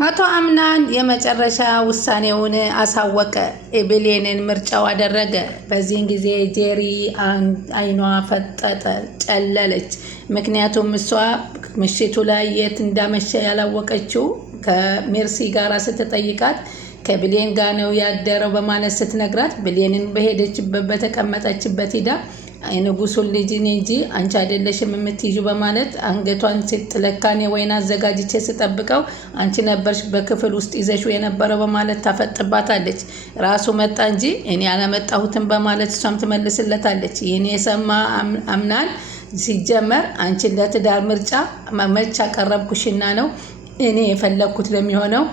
አቶ አምናን የመጨረሻ ውሳኔውን አሳወቀ። ብሌንን ምርጫው አደረገ። በዚህን ጊዜ ጄሪ አይኗ ፈጠጠ፣ ጨለለች። ምክንያቱም እሷ ምሽቱ ላይ የት እንዳመሸ ያላወቀችው ከሜርሲ ጋር ስትጠይቃት ከብሌን ጋር ነው ያደረው በማለት ስትነግራት ብሌንን በሄደችበት በተቀመጠችበት ሂዳ የንጉሱን ልጅ እንጂ አንቺ አይደለሽም የምትይዙ በማለት አንገቷን ስትለካኔ ወይን አዘጋጅቼ ስጠብቀው አንቺ ነበርሽ በክፍል ውስጥ ይዘሽው የነበረው በማለት ታፈጥባታለች። ራሱ መጣ እንጂ እኔ ያላመጣሁትም በማለት እሷም ትመልስለታለች። ይህን የሰማ አምናን ሲጀመር አንቺ ለትዳር ምርጫ መች አቀረብኩሽና ነው እኔ የፈለግኩት ለሚሆነው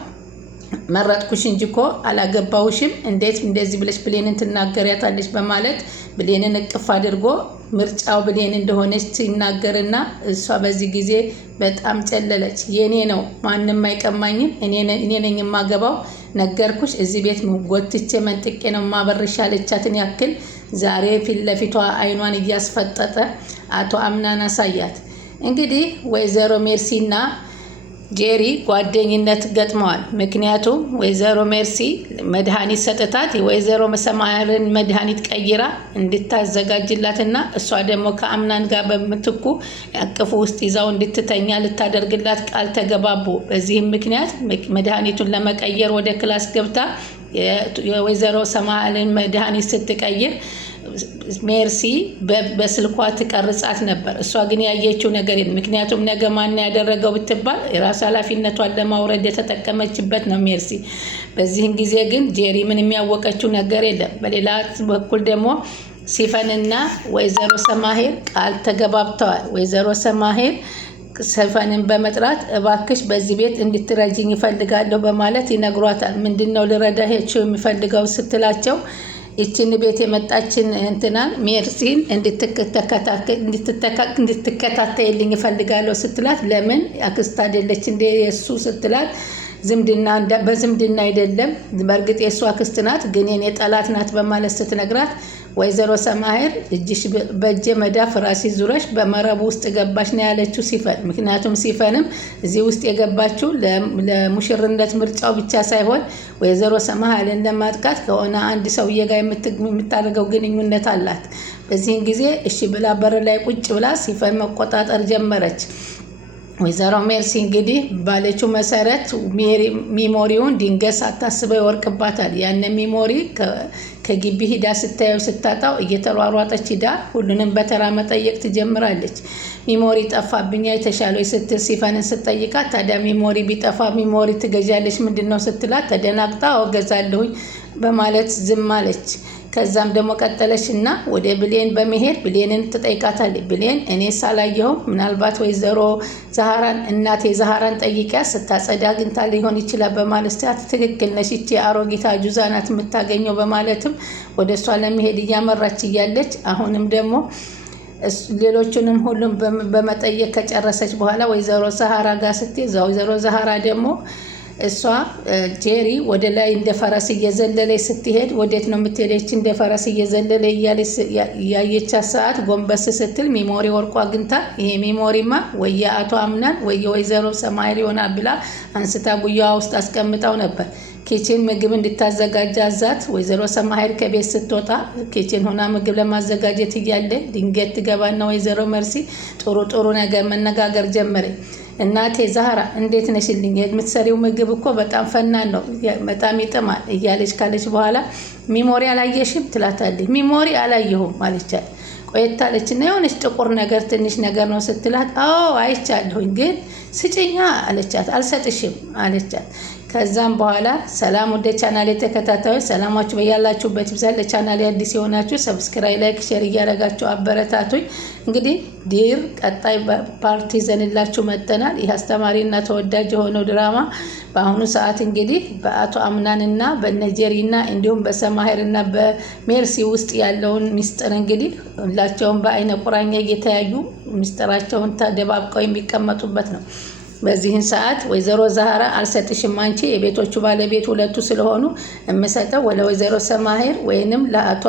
መረጥኩሽ እንጂ እኮ አላገባውሽም። እንዴት እንደዚህ ብለሽ ብሌንን ትናገሪያታለሽ? በማለት ብሌንን እቅፍ አድርጎ ምርጫው ብሌን እንደሆነች ሲናገርና እሷ በዚህ ጊዜ በጣም ጨለለች። የኔ ነው፣ ማንም አይቀማኝም፣ እኔ ነኝ የማገባው፣ ነገርኩሽ፣ እዚህ ቤት ጎትቼ መንጥቄ ነው ማበርሽ ያለቻትን ያክል ዛሬ ፊት ለፊቷ አይኗን እያስፈጠጠ አቶ አምናን አሳያት። እንግዲህ ወይዘሮ ሜርሲና ጄሪ ጓደኝነት ገጥመዋል። ምክንያቱም ወይዘሮ ሜርሲ መድኃኒት ሰጥታት የወይዘሮ ሰማያልን መድኃኒት ቀይራ እንድታዘጋጅላትና እሷ ደግሞ ከአምናን ጋር በምትኩ አቅፉ ውስጥ ይዛው እንድትተኛ ልታደርግላት ቃል ተገባቡ። በዚህም ምክንያት መድኃኒቱን ለመቀየር ወደ ክላስ ገብታ የወይዘሮ ሰማያልን መድኃኒት ስትቀይር ሜርሲ በስልኳ ትቀርጻት ነበር። እሷ ግን ያየችው ነገር የለም። ምክንያቱም ነገ ማን ያደረገው ብትባል የራስ ኃላፊነቷን ለማውረድ የተጠቀመችበት ነው ሜርሲ። በዚህም ጊዜ ግን ጄሪ ምን የሚያወቀችው ነገር የለም። በሌላ በኩል ደግሞ ሲፈንና ወይዘሮ ሰማሄር ቃል ተገባብተዋል። ወይዘሮ ሰማሄር ሲፈንን በመጥራት እባክሽ በዚህ ቤት እንድትረጅኝ ይፈልጋለሁ በማለት ይነግሯታል። ምንድነው ልረዳችሁ የሚፈልገው ስትላቸው ይችን ቤት የመጣችን እንትናን ሜርሲን እንድትከታተይልኝ ይፈልጋለሁ ስትላት ለምን አክስት አይደለች እንደ የሱ ስትላት ዝምድና በዝምድና አይደለም፣ በእርግጥ የሱ አክስት ናት፣ ግን የኔ ጠላት ናት በማለት ስትነግራት ወይዘሮ ሰማሄር እጅሽ በእጄ መዳፍ ራስሽ ዙረሽ በመረቡ ውስጥ ገባሽ ነው ያለችው ሲፈን። ምክንያቱም ሲፈንም እዚህ ውስጥ የገባችው ለሙሽርነት ምርጫው ብቻ ሳይሆን ወይዘሮ ሰማሄርን ለማጥቃት ከሆነ አንድ ሰውዬ ጋር የምታደርገው ግንኙነት አላት። በዚህን ጊዜ እሺ ብላ በር ላይ ቁጭ ብላ ሲፈን መቆጣጠር ጀመረች። ወይዘሮ ሜርሲ እንግዲህ ባለችው መሰረት ሚሞሪውን ድንገት ሳታስበው ይወርቅባታል። ያን ሚሞሪ ከግቢ ሂዳ ስታየው ስታጣው እየተሯሯጠች ሂዳ ሁሉንም በተራ መጠየቅ ትጀምራለች። ሚሞሪ ጠፋብኛ የተሻለው ስትል ሲፈንን ስትጠይቃት ታዲያ ሚሞሪ ቢጠፋ ሚሞሪ ትገዣለች ምንድነው ስትላት ተደናግጣ አወገዛለሁኝ በማለት ዝም አለች። ከዛም ደግሞ ቀጠለች እና ወደ ብሌን በመሄድ ብሌንን ትጠይቃታለች። ብሌን እኔ ሳላየሁም ምናልባት ወይዘሮ ዛሃራን እናቴ ዛሃራን ጠይቂያ ስታጸዳ አግኝታ ሊሆን ይችላል በማለት ትክክል ነሽ፣ ይቺ አሮጊት አጁዛ ናት የምታገኘው በማለትም ወደ እሷ ለመሄድ እያመራች እያለች አሁንም ደግሞ ሌሎቹንም ሁሉም በመጠየቅ ከጨረሰች በኋላ ወይዘሮ ዛሃራ ጋር ስትሄድ ወይዘሮ ዛሃራ ደግሞ እሷ ጄሪ ወደ ላይ እንደ ፈረስ እየዘለለች ስትሄድ ወዴት ነው የምትሄደች? እንደ ፈረስ እየዘለለ ያየቻት ሰዓት ጎንበስ ስትል ሚሞሪ ወርቋ አግኝታ ይሄ ሚሞሪማ ወይ የአቶ አምናን ወይ የወይዘሮ ሰማሄር ይሆናል ብላ አንስታ ጉያዋ ውስጥ አስቀምጠው ነበር። ኪችን ምግብ እንድታዘጋጅ አዛት ወይዘሮ ሰማሄር ከቤት ስትወጣ ኪችን ሆና ምግብ ለማዘጋጀት እያለ ድንገት ትገባና ወይዘሮ መርሲ ጥሩ ነገር መነጋገር ጀመረ። እናቴ ዛሃራ እንዴት ነሽልኝ? የምትሰሪው ምግብ እኮ በጣም ፈናን ነው፣ በጣም ይጥማል እያለች ካለች በኋላ ሚሞሪ አላየሽም ትላታለች። ሚሞሪ አላየሁም አለቻት። ቆየታለች እና የሆነች ጥቁር ነገር ትንሽ ነገር ነው ስትላት አዎ አይቻለሁኝ፣ ግን ስጭኛ አለቻት። አልሰጥሽም አለቻት። ከዛም በኋላ ሰላም ወደ ቻናሌ ተከታታዮች ሰላማችሁ በያላችሁበት ይብዛል። ለቻናሌ አዲስ የሆናችሁ ሰብስክራይብ፣ ላይክ፣ ሼር እያደረጋችሁ አበረታቱኝ። እንግዲህ ዲር ቀጣይ ፓርቲ ይዘንላችሁ መጥተናል። ይህ አስተማሪና ተወዳጅ የሆነው ድራማ በአሁኑ ሰዓት እንግዲህ በአቶ አምናንና በነጀሪና እንዲሁም በሰማሄርና በሜርሲ ውስጥ ያለውን ሚስጥር እንግዲህ ሁላቸውም በአይነ ቁራኛ እየተያዩ ሚስጥራቸውን ተደባብቀው የሚቀመጡበት ነው። በዚህን ሰዓት ወይዘሮ ዛሃራ አልሰጥሽም፣ አንቺ የቤቶቹ ባለቤት ሁለቱ ስለሆኑ የምሰጠው ወይዘሮ ሰማሄር ወይንም ለአቶ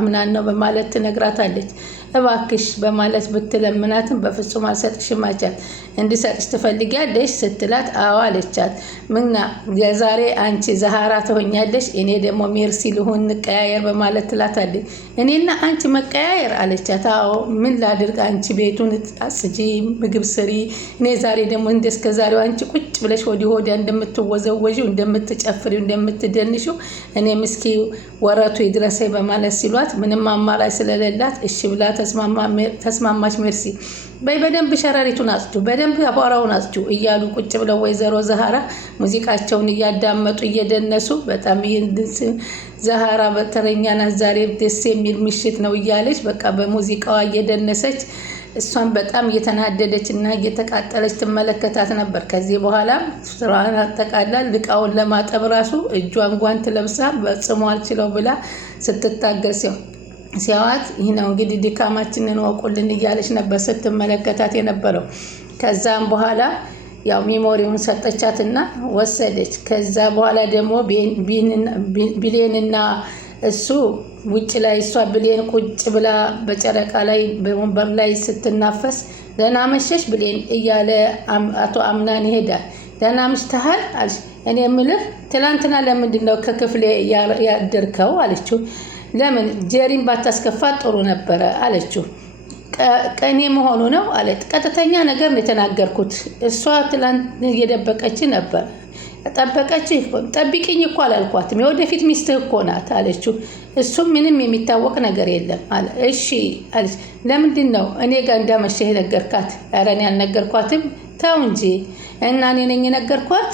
አምናን ነው በማለት ትነግራታለች። እባክሽ በማለት ብትለምናትም በፍጹም አልሰጥሽም አለቻት። እንድሰጥሽ ትፈልጊያለሽ ስትላት አዎ አለቻት። ምና የዛሬ አንቺ ዛሃራ ትሆኛለሽ፣ እኔ ደግሞ ሜርሲ ልሁን እንቀያየር በማለት ትላታለች። እኔና አንቺ መቀያየር አለቻት። አዎ ምን ላድርግ፣ አንቺ ቤቱን አጽጂ፣ ምግብ ስሪ፣ እኔ ዛሬ ደግሞ እንደስከ ዛሬው አንቺ ቁጭ ብለሽ ወዲህ ወዲያ እንደምትወዘወዢው፣ እንደምትጨፍሪው፣ እንደምትደንሺው እኔ ምስኪ ወረቱ ይድረሰኝ በማለት ሲሏት ምንም አማራጭ ስለሌላት እሺ ብላ ተስማማች። ሜርሲ በይ በደንብ ሸረሪቱን አጽዱ፣ በደንብ አቧራውን አጽዱ እያሉ ቁጭ ብለው ወይዘሮ ዛሃራ ሙዚቃቸውን እያዳመጡ እየደነሱ በጣም ዛሃራ በተረኛ ናት ዛሬ ደስ የሚል ምሽት ነው እያለች በቃ በሙዚቃዋ እየደነሰች እሷን በጣም እየተናደደች እና እየተቃጠለች ትመለከታት ነበር። ከዚህ በኋላ ስራዋን አጠቃላ ልቃውን ለማጠብ ራሱ እጇን ጓንት ለብሳ በጽሟ አልችለው ብላ ስትታገል ሲያዋት ይህ ነው እንግዲህ ድካማችንን ወቁልን እያለች ነበር ስትመለከታት የነበረው። ከዛም በኋላ ያው ሚሞሪውን ሰጠቻትና ወሰደች። ከዛ በኋላ ደግሞ ቢሌንና እሱ ውጭ ላይ እሷ ብሌን ቁጭ ብላ በጨረቃ ላይ በወንበር ላይ ስትናፈስ ደህና መሸሽ ብሌን እያለ አቶ አምናን ይሄዳል። ደህና መሽተሃል አለች። እኔ የምልህ ትላንትና ለምንድን ነው ከክፍሌ ያደርከው አለችው። ለምን ጄሪን ባታስከፋት ጥሩ ነበረ አለችው። ቀኔ መሆኑ ነው አለ። ቀጥተኛ ነገር ነው የተናገርኩት። እሷ ትላንት እየደበቀች ነበር። ጠበቀች። ጠብቂኝ እኮ አላልኳትም፣ የወደፊት ሚስትህ እኮ ናት አለችው። እሱም ምንም የሚታወቅ ነገር የለም አለ። እሺ አለች። ለምንድን ነው እኔ ጋር እንዳመሸህ ነገርካት? ኧረ እኔ አልነገርኳትም። ተው እንጂ እና እኔ ነኝ የነገርኳት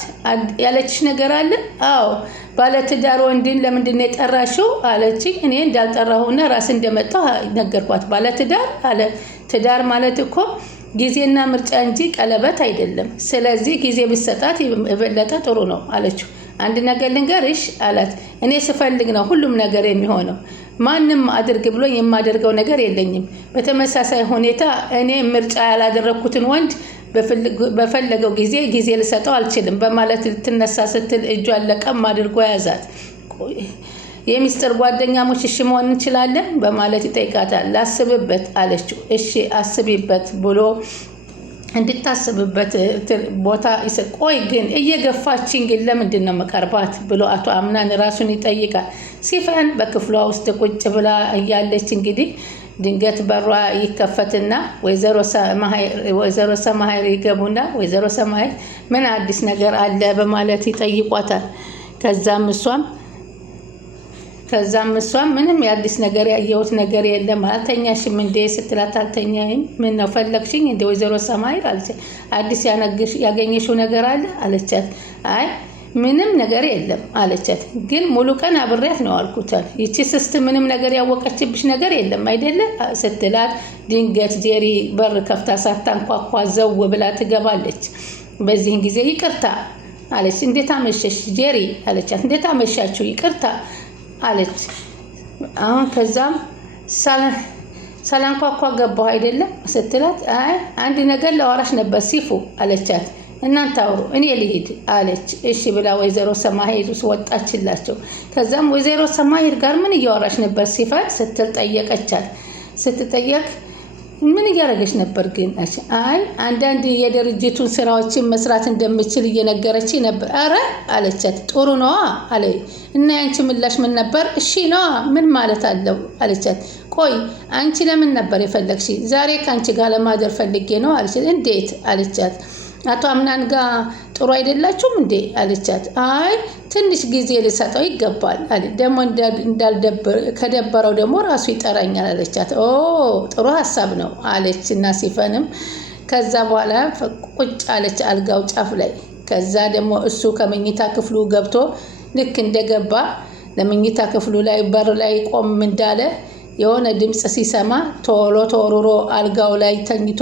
ያለችሽ ነገር አለ? አዎ ባለትዳር ወንድን ለምንድን ነው የጠራሽው አለችኝ። እኔ እንዳልጠራሁና ራስ እንደመጣሁ ነገርኳት። ባለትዳር አለ። ትዳር ማለት እኮ ጊዜና ምርጫ እንጂ ቀለበት አይደለም። ስለዚህ ጊዜ ብትሰጣት የበለጠ ጥሩ ነው አለችው። አንድ ነገር ልንገርሽ አላት። እኔ ስፈልግ ነው ሁሉም ነገር የሚሆነው። ማንም አድርግ ብሎ የማደርገው ነገር የለኝም። በተመሳሳይ ሁኔታ እኔ ምርጫ ያላደረኩትን ወንድ በፈለገው ጊዜ ልሰጠው አልችልም በማለት ልትነሳ ስትል እጇን ለቀም አድርጎ ያዛት። የሚስጥር ጓደኛሞች እሺ መሆን እንችላለን በማለት ይጠይቃታል። ላስብበት አለችው። እሺ አስቢበት ብሎ እንድታስብበት ቦታ ቆይ ግን እየገፋችኝ ግን ለምንድን ነው መቀርባት ብሎ አቶ አምናን ራሱን ይጠይቃል። ሲፈን በክፍሏ ውስጥ ቁጭ ብላ እያለች እንግዲህ ድንገት በሯ ይከፈትና ወይዘሮ ሰማሄር ይገቡና ወይዘሮ ሰማሄር ምን አዲስ ነገር አለ በማለት ይጠይቋታል። ከዛም እሷም ምንም የአዲስ ነገር ያየሁት ነገር የለም አልተኛሽም እንዴ ስትላት አልተኛም። ምን ነው ፈለግሽኝ እንደ ወይዘሮ ሰማሄር አለች። አዲስ ያገኘሽው ነገር አለ አለቻት። አይ ምንም ነገር የለም አለቻት። ግን ሙሉ ቀን አብሬያት ነው አልኩታል። ይቺ ስስት ምንም ነገር ያወቀችብሽ ነገር የለም አይደለ ስትላት ድንገት ጄሪ በር ከፍታ ሳታንኳኳ ዘው ብላ ትገባለች። በዚህን ጊዜ ይቅርታ አለች። እንዴት አመሸሽ ጄሪ አለቻት። እንዴት አመሻችሁ ይቅርታ አለች። አሁን ከዛም ሳላንኳኳ ገባሁ አይደለም ስትላት አይ አንድ ነገር ለዋራሽ ነበር ሲፉ አለቻት። እናንተ አውሩ እኔ ልሂድ አለች። እሺ ብላ ወይዘሮ ሰማሄር ወጣችላቸው። ከዛም ወይዘሮ ሰማሄር ጋር ምን እያወራሽ ነበር ሲፋን ስትል ጠየቀቻት። ስትጠየቅ ምን እያደረገች ነበር ግን? አይ አንዳንድ የድርጅቱን ስራዎችን መስራት እንደምችል እየነገረች ነበር። አረ አለቻት። ጥሩ ነዋ አለ። እና ያንቺ ምላሽ ምን ነበር? እሺ ነዋ ምን ማለት አለው አለቻት። ቆይ አንቺ ለምን ነበር የፈለግሽ? ዛሬ ከአንቺ ጋር ለማደር ፈልጌ ነው አለቻት። እንዴት አለቻት። አቶ አምናን ጋር ጥሩ አይደላችሁም እንዴ አለቻት። አይ ትንሽ ጊዜ ልሰጠው ይገባል አለ። ደግሞ ከደበረው ደግሞ ራሱ ይጠራኛል አለቻት። ኦ ጥሩ ሀሳብ ነው አለች እና ሲፈንም ከዛ በኋላ ቁጭ አለች አልጋው ጫፍ ላይ። ከዛ ደግሞ እሱ ከመኝታ ክፍሉ ገብቶ ልክ እንደገባ ለመኝታ ክፍሉ ላይ በር ላይ ቆም እንዳለ የሆነ ድምጽ ሲሰማ ቶሎ ተወርሮ አልጋው ላይ ተኝቶ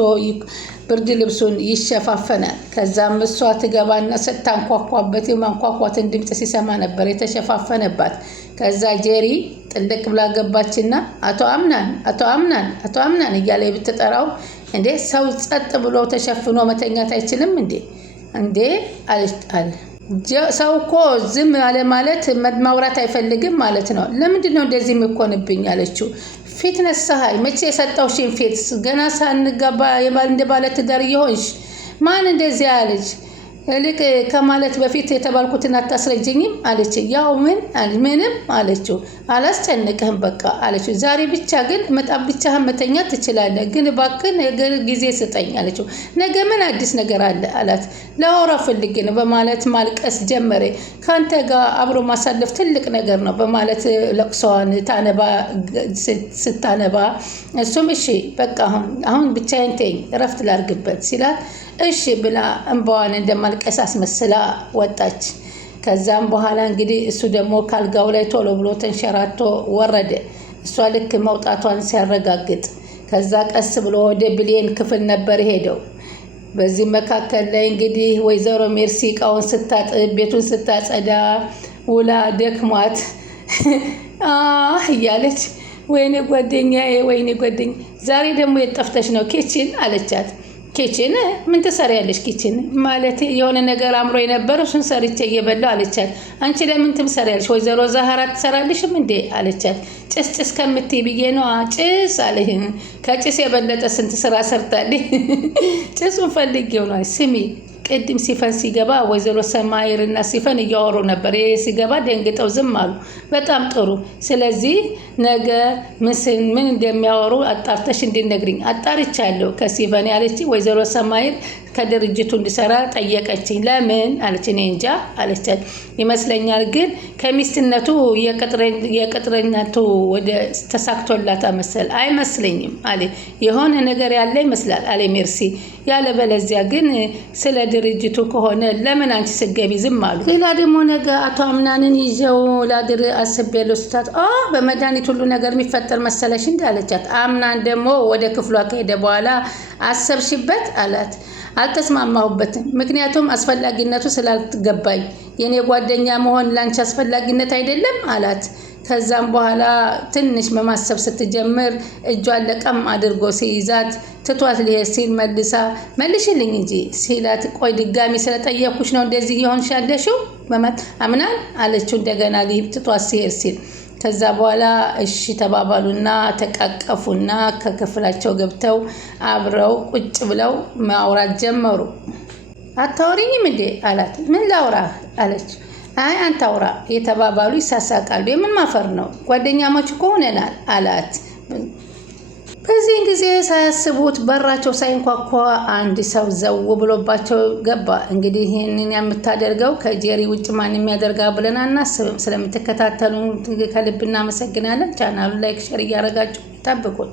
ብርድ ልብሱን ይሸፋፈናል። ከዛም እሷ ትገባና ስታንኳኳበት የማንኳኳትን ድምጽ ሲሰማ ነበር የተሸፋፈነባት። ከዛ ጄሪ ጥልቅ ብላ ገባችና አቶ አምናን እያለ ብትጠራው እንዴ ሰው ጸጥ ብሎ ተሸፍኖ መተኛት አይችልም እንዴ አለ። ሰው እኮ ዝም አለ ማለት ማውራት አይፈልግም ማለት ነው። ለምንድን ነው እንደዚህ የምትሆንብኝ አለችው። ፊት ነሳኸኝ። መቼ የሰጠውሽን ፊት ገና ሳንጋባ እንደ ባለ ትዳር እየሆንሽ ማን እንደዚህ አለች? እልቅ ከማለት በፊት የተባልኩትን አታስረጅኝም አለች። ያው ምንም አለችው። አላስጨንቅህም በቃ አለችው። ዛሬ ብቻ ግን ብቻህን መተኛት ትችላለህ፣ ግን እባክህ ነገ ጊዜ ስጠኝ አለችው። ነገ ምን አዲስ ነገር አለ አላት። ላወራ ፈልጌ ነው በማለት ማልቀስ ጀመረ። ከአንተ ጋር አብሮ ማሳለፍ ትልቅ ነገር ነው በማለት ለቅሷን ስታነባ እሱም እሺ በቃ አሁን ብቻዬን ተይኝ እረፍት ላድርግበት ሲላት እሺ ብላ እንባዋን እንደማልቀስ አስመስላ ወጣች። ከዛም በኋላ እንግዲህ እሱ ደግሞ ካልጋው ላይ ቶሎ ብሎ ተንሸራቶ ወረደ። እሷ ልክ መውጣቷን ሲያረጋግጥ ከዛ ቀስ ብሎ ወደ ብሌን ክፍል ነበር ሄደው። በዚህ መካከል ላይ እንግዲህ ወይዘሮ ሜርሲ እቃውን ስታጥብ ቤቱን ስታጸዳ ውላ ደክሟት እያለች ወይኔ ጓደኛዬ ዛሬ ደግሞ የጠፍተሽ ነው ኪችን አለቻት። ኪችን ምን ትሰሪያለሽ? ኪችን ማለት የሆነ ነገር አምሮ የነበረ እሱን ሰርቼ እየበላሁ አለቻት። አንቺ ለምን ትሰሪያለሽ? ወይዘሮ ዛህራ ትሰራልሽም እንዴ አለቻት። ጭስ ከምትይ ብዬ ነዋ። ጭስ አለኝ። ከጭስ የበለጠ ስንት ስራ ሰርታለች። ጭሱን ፈልጌው ነው። ስሚ ቅድም ሲፈን ሲገባ ወይዘሮ ሰማይር እና ሲፈን እያወሩ ነበር። ይሄ ሲገባ ደንግጠው ዝም አሉ። በጣም ጥሩ። ስለዚህ ነገ ምን እንደሚያወሩ አጣርተሽ እንድነግሪኝ። አጣርቻለሁ ከሲፈን ያለች ወይዘሮ ሰማይር ከድርጅቱ እንዲሰራ ጠየቀችኝ። ለምን አለች። እኔ እንጃ አለቻት። ይመስለኛል ግን ከሚስትነቱ የቅጥረኛቱ ወደ ተሳክቶላታ መሰል። አይመስለኝም አለ። የሆነ ነገር ያለ ይመስላል አለ ሜርሲ። ያለበለዚያ ግን ስለ ድርጅቱ ከሆነ ለምን አንቺ ስገቢ ዝም አሉ? ሌላ ደግሞ ነገ አቶ አምናንን ይዘው ላድር አስቤያለሁ ስታት በመድኃኒት ሁሉ ነገር የሚፈጠር መሰለሽ እንዳለቻት። አምናን ደግሞ ወደ ክፍሏ ከሄደ በኋላ አሰብሽበት አላት። አልተስማማሁበትም፣ ምክንያቱም አስፈላጊነቱ ስላልገባኝ። የኔ ጓደኛ መሆን ላንቺ አስፈላጊነት አይደለም አላት። ከዛም በኋላ ትንሽ መማሰብ ስትጀምር እጇን ለቀም አድርጎ ሲይዛት ትቷት ሊሄድ ሲል መልሽልኝ እንጂ ሲላት፣ ቆይ ድጋሚ ስለጠየኩሽ ነው እንደዚህ ይሆንሽ ያለሽው አምናን አለችው። እንደገና ትቷት ሲሄድ ሲል ከዛ በኋላ እሺ ተባባሉና ተቃቀፉና ከክፍላቸው ገብተው አብረው ቁጭ ብለው ማውራት ጀመሩ። አታወሪኝም እንዴ አላት። ምን ላውራ አለች። አይ አንተ አውራ የተባባሉ ይሳሳቃሉ። የምን ማፈር ነው? ጓደኛሞች እኮ ሆነናል አላት። በዚህን ጊዜ ሳያስቡት በራቸው ሳይንኳኳ አንድ ሰው ዘው ብሎባቸው ገባ። እንግዲህ ይህንን የምታደርገው ከጄሪ ውጭ ማን የሚያደርጋ ብለን አናስብም። ስለምትከታተሉ ከልብ እናመሰግናለን። ቻናሉ ላይክ፣ ሸር እያደረጋችሁ ጠብቁን።